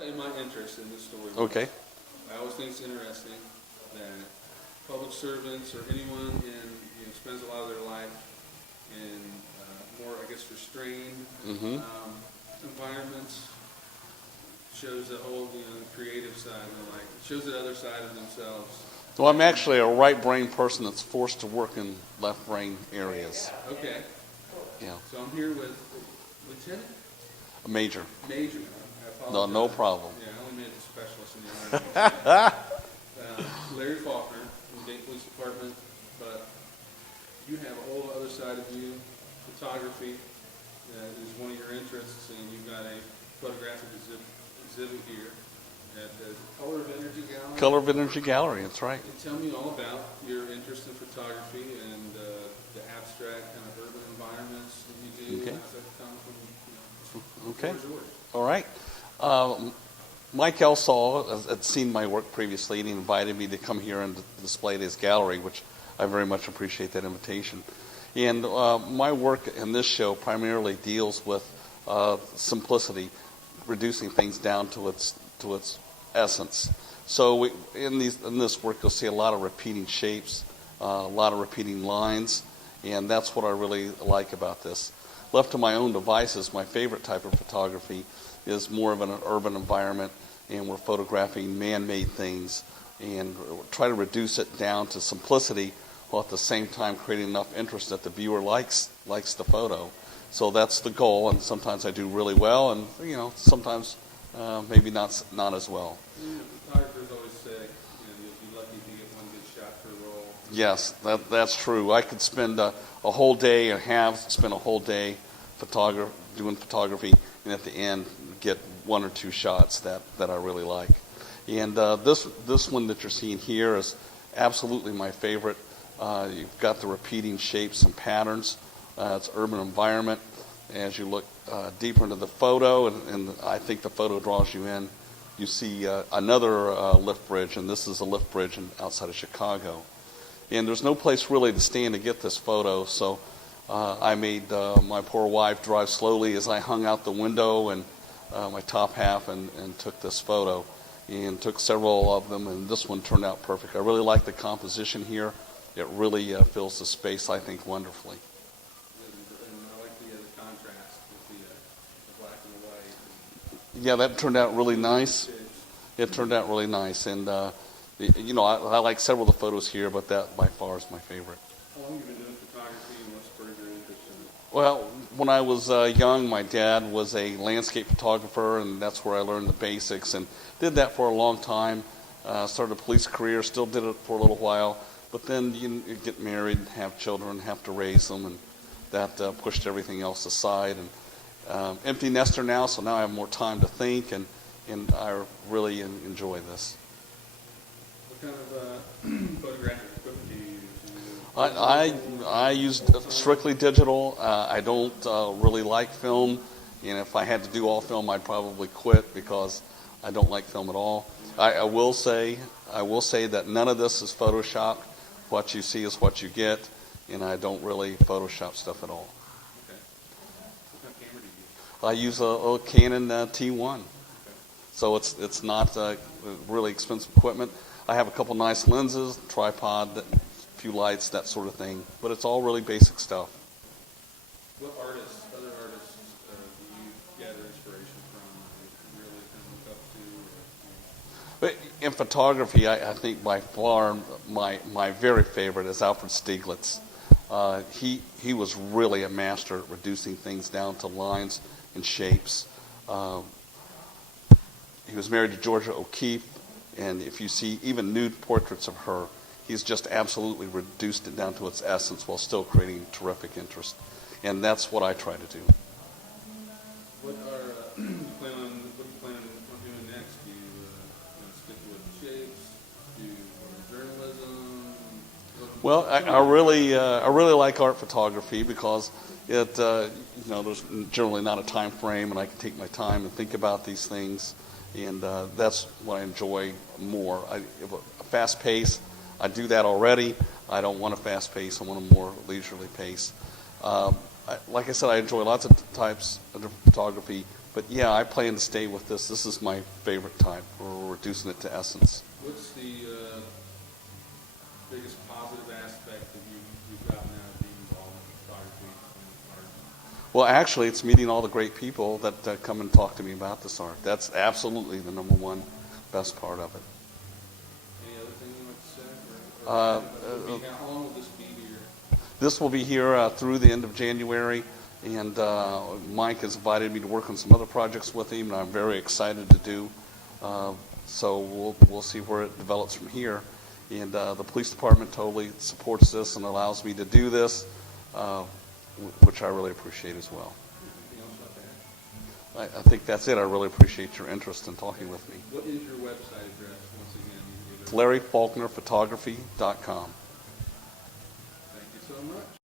Tell you my interest in this story. Okay. I always think it's interesting that public servants or anyone spends a lot of their life in more, I guess, restrained environments. Shows the whole, creative side and the like. Shows the other side of themselves. Well, I'm actually a right-brain person that's forced to work in left-brain areas. Okay. Yeah. So I'm here with Lieutenant? A major. Major. No, no problem. Yeah, I only made it specialist in the Army. Larry Faulkner from the Dayton Police Department, but you have a whole other side of you. Photography is one of your interests, and you've got a photographic exhibit here at the Color of Energy Gallery. Color of Energy Gallery, that's right. And tell me all about your interest in photography and the abstract kind of urban environments that you do. Okay. How's that come from, Okay. yours? All right. Mike Elsaw had seen my work previously, and he invited me to come here and display at his gallery, which I very much appreciate that invitation. And my work in this show primarily deals with simplicity, reducing things down to its essence. So in this work, you'll see a lot of repeating shapes, a lot of repeating lines, and that's what I really like about this. Left to my own devices, my favorite type of photography is more of an urban environment, and we're photographing man-made things and try to reduce it down to simplicity while at the same time creating enough interest that the viewer likes the photo. So that's the goal, and sometimes I do really well, and sometimes maybe not as well. Photographers always say, you'll be lucky if you get one good shot per roll. Yes, that's true. I could spend a whole day and spend a whole day doing photography, and at the end get one or two shots that I really like. And this one that you're seeing here is absolutely my favorite. You've got the repeating shapes and patterns. It's urban environment. As you look deeper into the photo, and I think the photo draws you in, you see another lift bridge, and this is a lift bridge outside of Chicago. And there's no place really to stand to get this photo, so I made my poor wife drive slowly as I hung out the window and my top half and took this photo, and took several of them, and this one turned out perfect. I really like the composition here. It really fills the space, I think, wonderfully. And I like the contrast with the black and the white. Yeah, that turned out really nice. It turned out really nice, and I like several of the photos here, but that by far is my favorite. How long have you been doing photography, and what's spurred your interest in it? Well, when I was young, my dad was a landscape photographer, and that's where I learned the basics, and did that for a long time. Started a police career, still did it for a little while, but then you get married, have children, have to raise them, and that pushed everything else aside. And empty nester now, so now I have more time to think, and I really enjoy this. What kind of photographic equipment do you use? I use strictly digital. I don't really like film, and if I had to do all film, I'd probably quit because I don't like film at all. I will say that none of this is Photoshop. What you see is what you get, and I don't really Photoshop stuff at all. Okay. What kind of camera do you use? I use a Canon T1, Okay. so it's not really expensive equipment. I have a couple nice lenses, tripod, a few lights, that sort of thing, but it's all really basic stuff. What other artists, do you gather inspiration from, or really kind of look up to? But in photography, I think by far my very favorite is Alfred Stieglitz. He was really a master at reducing things down to lines and shapes. He was married to Georgia O'Keeffe, and if you see even nude portraits of her, he's just absolutely reduced it down to its essence while still creating terrific interest. And that's what I try to do. What do you plan on doing next? Do you stick with shapes? Do you journalism? Well, I really like art photography because there's generally not a time frame, and I can take my time and think about these things, and that's what I enjoy more. A fast pace, I do that already. I don't want a fast pace. I want a more leisurely pace. Like I said, I enjoy lots of types of photography, But yeah, I plan to stay with this. This is my favorite type. We're reducing it to essence. What's the biggest positive aspect that you've gotten out of being involved in photography and art? Well, actually, it's meeting all the great people that come and talk to me about this art. That's absolutely the number one best part of it. Any other thing you want to say? How long will this be here? This will be here through the end of January, and Mike has invited me to work on some other projects with him, and I'm very excited to do. So we'll see where it develops from here. And the police department totally supports this and allows me to do this, which I really appreciate as well. Anything else about that? I think that's it. I really appreciate your interest in talking with me. What is your website address once again? LarryFaulknerPhotography.com. Thank you so much.